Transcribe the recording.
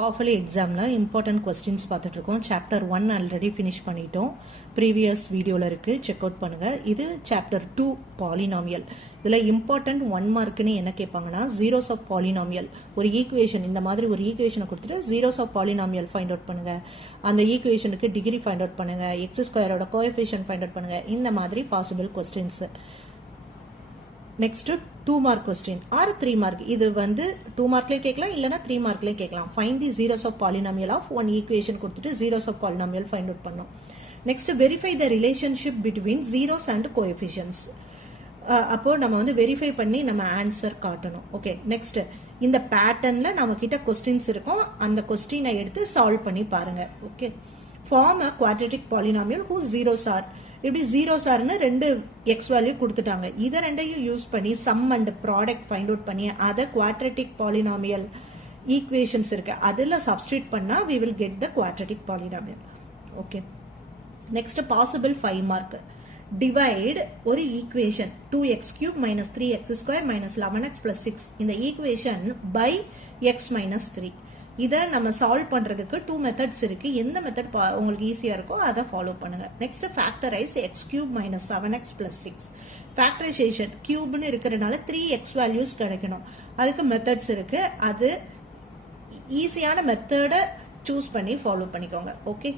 Halfly எக்ஸாமில் important questions பார்த்துட்டு இருக்கோம். சாப்டர் 1 ஆல்ரெடி ஃபினிஷ் பண்ணிட்டோம். ப்ரீவியஸ் வீடியோவில் இருக்குது, செக் அவுட் பண்ணுங்கள். இது சாப்டர் 2 பாலினாமியல். இதில் இம்பார்ட்டன்ட் 1 மார்க்குன்னு என்ன கேட்பாங்கன்னா, ஜீரோஸ் ஆஃப் பாலினாமியல். ஒரு ஈக்குவேஷன், இந்த மாதிரி ஒரு ஈக்குவேஷனை கொடுத்துட்டு zeros of polynomial find out பண்ணுங்கள், அந்த ஈக்குவேஷனுக்கு டிகிரி ஃபைண்ட் அவுட் பண்ணுங்கள், எக்ஸ் ஸ்கொயரோட கோஎஃபிஷியன்ட் ஃபைண்ட் அவுட் பண்ணுங்கள். இந்த மாதிரி possible questions. Next 2 mark question or 3 mark. இது வந்து 2 மார்க்லேயே கேட்கலாம், இல்லைனா 3 மார்க்லேயே கேட்கலாம். Find the zeros of polynomial of one equation கொடுத்துட்டு zeros of polynomial find out பண்ணோம். Next verify the relationship between zeros and coefficients. அப்போ நம்ம வந்து வெரிஃபை பண்ணி நம்ம ஆன்சர் காட்டணும். ஓகே, நெக்ஸ்ட் இந்த பேட்டர்ன்ல நம்ம கிட்ட கொஸ்டின்ஸ் இருக்கும், அந்த கொஸ்டினை எடுத்து சால்வ் பண்ணி பாருங்க. Okay, form a quadratic polynomial who zeros are. இப்படி ஜீரோஸ் ஆர்னு 2 எக்ஸ் வேல்யூ கொடுத்துட்டாங்க. இதை ரெண்டையும் யூஸ் பண்ணி sum and product find out பண்ணி அதை குவாட்ரேட்டிக் பாலினாமியல் ஈக்குவேஷன்ஸ் இருக்கு அதில் சப்ஸ்டியூட் பண்ணா we will get the quadratic polynomial. Okay, next possible 5 mark. Divide ஒரு ஈக்குவேஷன் 2x³ - 3x² - 11x + 6 இந்த ஈக்குவேஷன் பை x - 3. இதை நம்ம சால்வ் பண்றதுக்கு 2 மெத்தட்ஸ் இருக்கு. எந்த மெத்தட் உங்களுக்கு ஈஸியா இருக்கோ அதை ஃபாலோ பண்ணுங்க. Next factorise x³ - 7x + 6. Factorisation கியூப்னு இருக்கிறதுனால 3x வேல்யூஸ் கிடைக்கணும். அதுக்கு மெத்தட்ஸ் இருக்கு, அது ஈஸியான மெத்தடை சூஸ் பண்ணி ஃபாலோ பண்ணிக்கோங்க. ஓகே.